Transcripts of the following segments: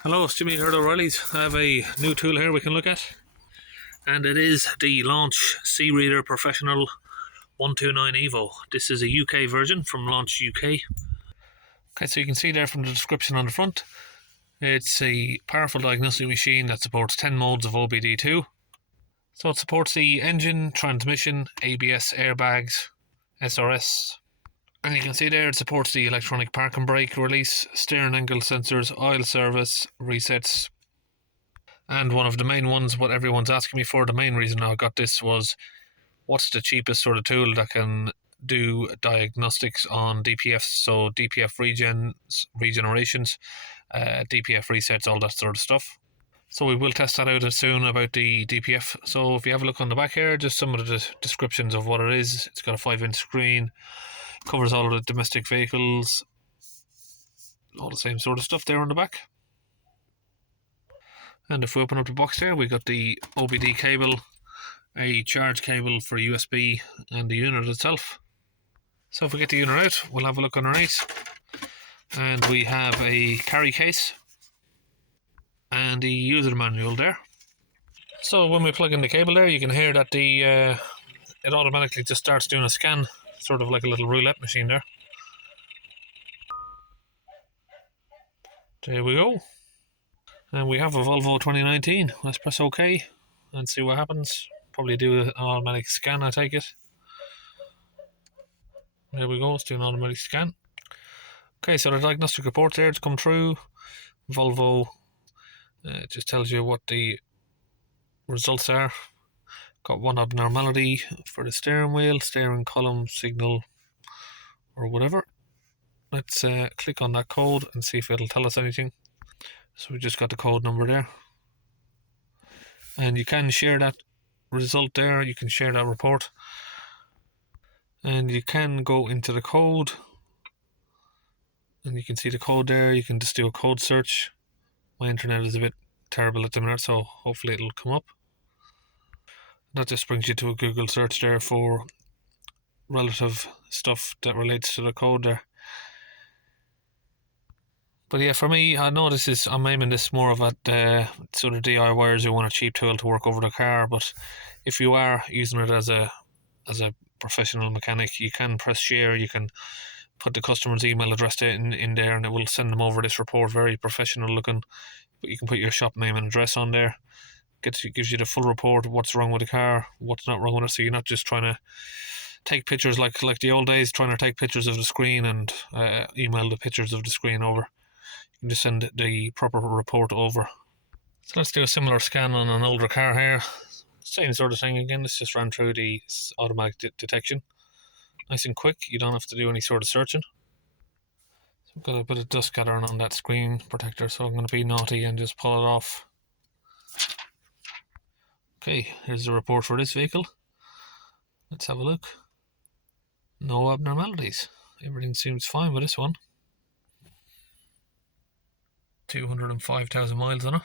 Hello, it's Jimmy here at O'Reilly's. I have a new tool here we can look at, and it is the Launch C-Reader Professional 129 EVO. This is a UK version from Launch UK. Okay, so you can see there from the description on the front, it's a powerful diagnostic machine that supports 10 modes of OBD2. So it supports the engine, transmission, ABS, airbags, SRS. And you can see there it supports the electronic park and brake release, steering angle sensors, oil service, resets. And one of the main ones, what everyone's asking me for, the main reason I got this was, what's the cheapest sort of tool that can do diagnostics on DPFs, so DPF regenerations, DPF resets, all that sort of stuff. So we will test that out soon about the DPF. So if you have a look on the back here, just some of the descriptions of what it is. It's got a 5-inch screen, covers all of the domestic vehicles, all the same sort of stuff there on the back. And if we open up the box there, we got the OBD cable, a charge cable for USB, and the unit itself. So if we get the unit out, we'll have a look underneath. And we have a carry case and the user manual there. So when we plug in the cable there, you can hear that it automatically just starts doing a scan, sort of like a little roulette machine there. There we go. And we have a Volvo 2019. Let's press OK and see what happens. Probably do an automatic scan, I take it. There we go, it's doing an automatic scan. Okay, so the diagnostic report there, it's come through. Volvo, it just tells you what the results are. Got one abnormality for the steering wheel, steering column, signal, or whatever. Let's click on that code and see if it'll tell us anything. So we just got the code number there. And you can share that result there, you can share that report. And you can go into the code. And you can see the code there, you can just do a code search. My internet is a bit terrible at the minute, so hopefully it'll come up. That just brings you to a Google search there for relative stuff that relates to the code there. But yeah, for me, I know I'm aiming this more of at sort of DIYers who want a cheap tool to work over the car. But if you are using it as a professional mechanic, you can press share. You can put the customer's email address in there, and it will send them over this report. Very professional looking. But you can put your shop name and address on there. Gives you the full report of what's wrong with the car, what's not wrong with it. So you're not just trying to take pictures like the old days, trying to take pictures of the screen and email the pictures of the screen over. You can just send the proper report over. So let's do a similar scan on an older car here. Same sort of thing again, this just ran through the automatic detection. Nice and quick, you don't have to do any sort of searching. So I've got a bit of dust gathering on that screen protector, so I'm going to be naughty and just pull it off. Okay, here's the report for this vehicle. Let's have a look. No abnormalities. Everything seems fine with this one. 205,000 miles on it.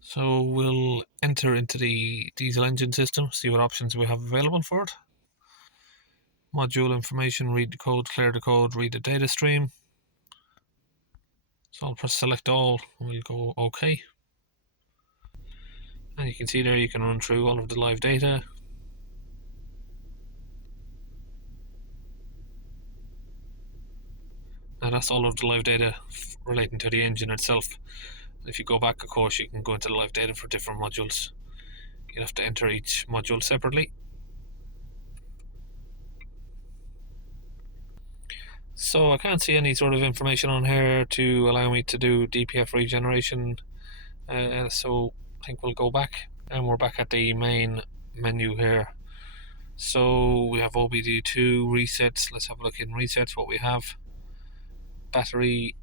So we'll enter into the diesel engine system, see what options we have available for it. Module information, read the code, clear the code, read the data stream. So I'll press select all and we'll go OK. And you can see there you can run through all of the live data. And that's all of the live data relating to the engine itself. If you go back, of course, you can go into the live data for different modules. You'll have to enter each module separately. So I can't see any sort of information on here to allow me to do DPF regeneration. So I think we'll go back, and we're back at the main menu here. So we have OBD2 resets. Let's have a look in resets what we have. Battery,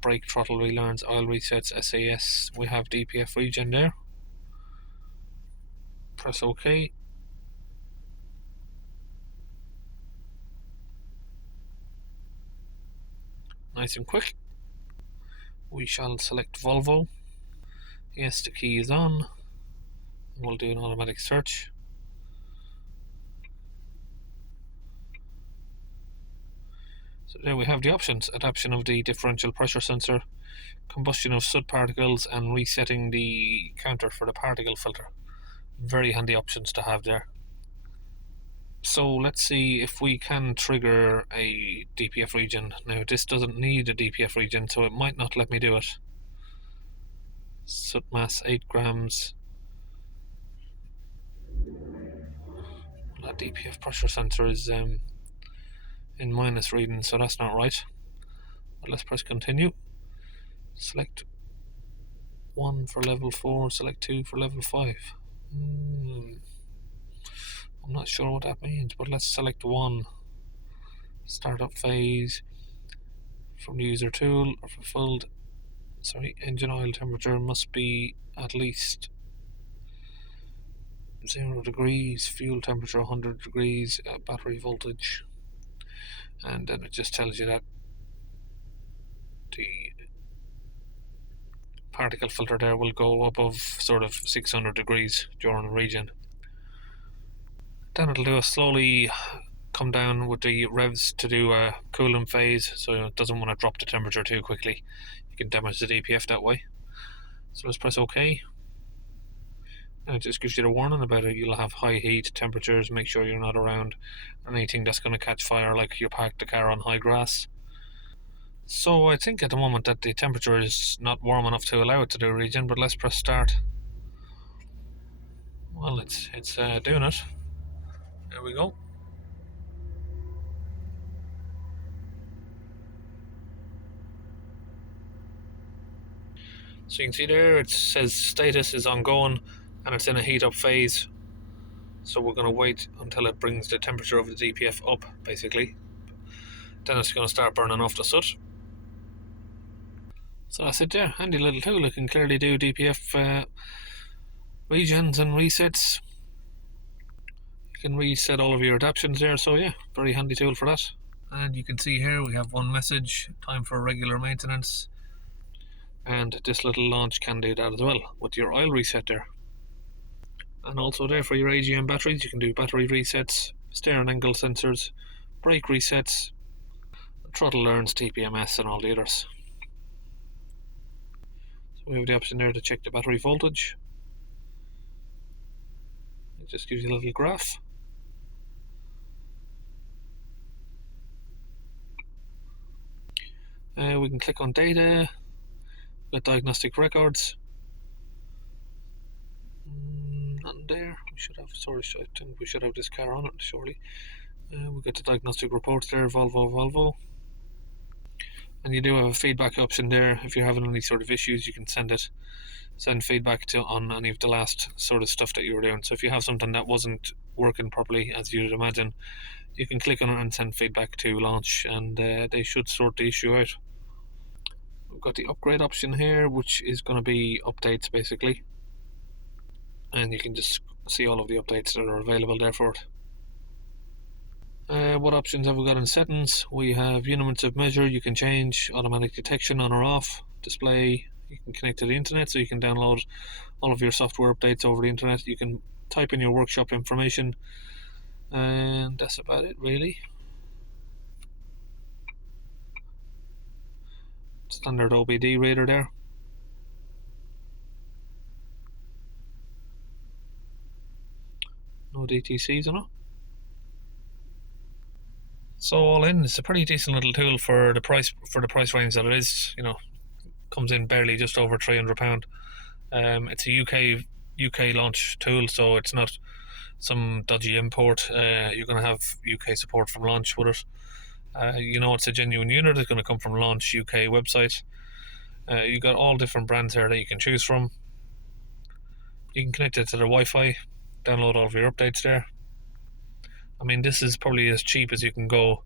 brake, throttle relearns, oil resets, SAS. We have DPF regen there. Press OK. Nice and quick. We shall select Volvo. Yes, the key is on. We'll do an automatic search. So there we have the options: adaptation of the differential pressure sensor, combustion of soot particles, and resetting the counter for the particle filter. Very handy options to have there. So let's see if we can trigger a DPF regen. Now this doesn't need a DPF regen, so it might not let me do it. Soot mass 8 grams. That DPF pressure sensor is in minus reading, so that's not right. But let's press continue. Select 1 for level 4, select 2 for level 5. I'm not sure what that means, but let's select 1. Startup phase from the user tool or fulfilled. Engine oil temperature must be at least 0 degrees, fuel temperature 100 degrees, battery voltage, and then it just tells you that the particle filter there will go above sort of 600 degrees during regen. Then it'll do a slowly come down with the revs to do a cooling phase, so it doesn't want to drop the temperature too quickly. You can damage the DPF that way. So let's press OK. And it just gives you the warning about it. You'll have high heat temperatures. Make sure you're not around anything that's going to catch fire, like you parked the car on high grass. So I think at the moment that the temperature is not warm enough to allow it to do regen, but let's press start. Well, it's doing it. There we go. So you can see there it says status is ongoing and it's in a heat up phase. So we're going to wait until it brings the temperature of the DPF up, basically. Then it's going to start burning off the soot. So that's it there. Handy little tool. It can clearly do DPF regens and resets. You can reset all of your adaptions there, so yeah, very handy tool for that. And you can see here we have one message: time for regular maintenance. And this little launch can do that as well with your oil reset there. And also there for your AGM batteries, you can do battery resets, steering angle sensors, brake resets, throttle learns, TPMS, and all the others. So we have the option there to check the battery voltage. It just gives you a little graph. We can click on data, get diagnostic records. Nothing there. We should have, I think we should have this car on it, surely. We get the diagnostic reports there, Volvo. And you do have a feedback option there. If you're having any sort of issues, you can send feedback on any of the last sort of stuff that you were doing. So if you have something that wasn't working properly, as you'd imagine, you can click on it and send feedback to launch, and they should sort the issue out. We've got the upgrade option here, which is going to be updates basically, and you can just see all of the updates that are available there for it. What options have we got in settings? We have units of measure. You can change automatic detection on or off. Display, you can connect to the internet, so you can download all of your software updates over the internet. You can type in your workshop information, and that's about it really. Standard OBD reader there. No DTCs on it. So all in, it's a pretty decent little tool for the price range that it is. Comes in barely just over £300. It's a UK launch tool, so it's not some dodgy import. You're going to have UK support from launch with it. It's a genuine unit. It's going to come from launch UK website. You've got all different brands here that you can choose from. You can connect it to the Wi-Fi, download all of your updates there. I mean, this is probably as cheap as you can go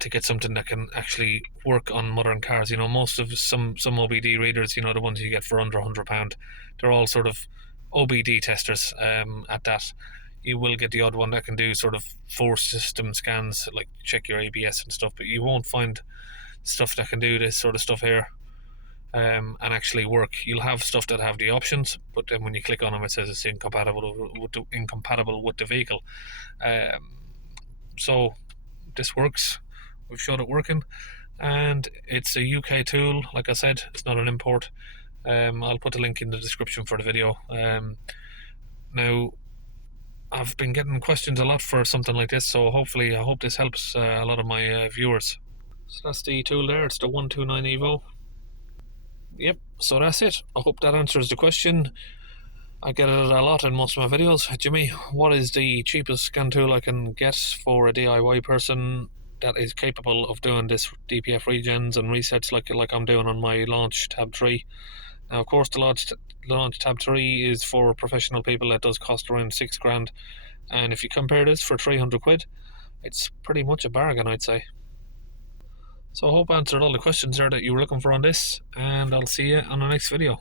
to get something that can actually work on modern cars. Most of some OBD readers, the ones you get for under £100, they're all sort of OBD testers. At that, you will get the odd one that can do sort of force system scans, like check your ABS and stuff, but you won't find stuff that can do this sort of stuff here and actually work. You'll have stuff that have the options, but then when you click on them, it says it's incompatible with the vehicle. So this works. we've showed it working, and it's a UK tool. Like I said, it's not an import. I'll put a link in the description for the video. Now, I've been getting questions a lot for something like this, so hopefully I hope this helps a lot of my viewers. So that's the tool there, it's the 129 EVO. Yep, so that's it. I hope that answers the question. I get it a lot in most of my videos. Jimmy, what is the cheapest scan tool I can get for a DIY person that is capable of doing this DPF regens and resets like I'm doing on my Launch Tab 3? Now, of course, the Launch Tab 3 is for professional people. That does cost around £6,000, and if you compare this for 300 quid, it's pretty much a bargain, I'd say. So I hope I answered all the questions there that you were looking for on this, and I'll see you on the next video.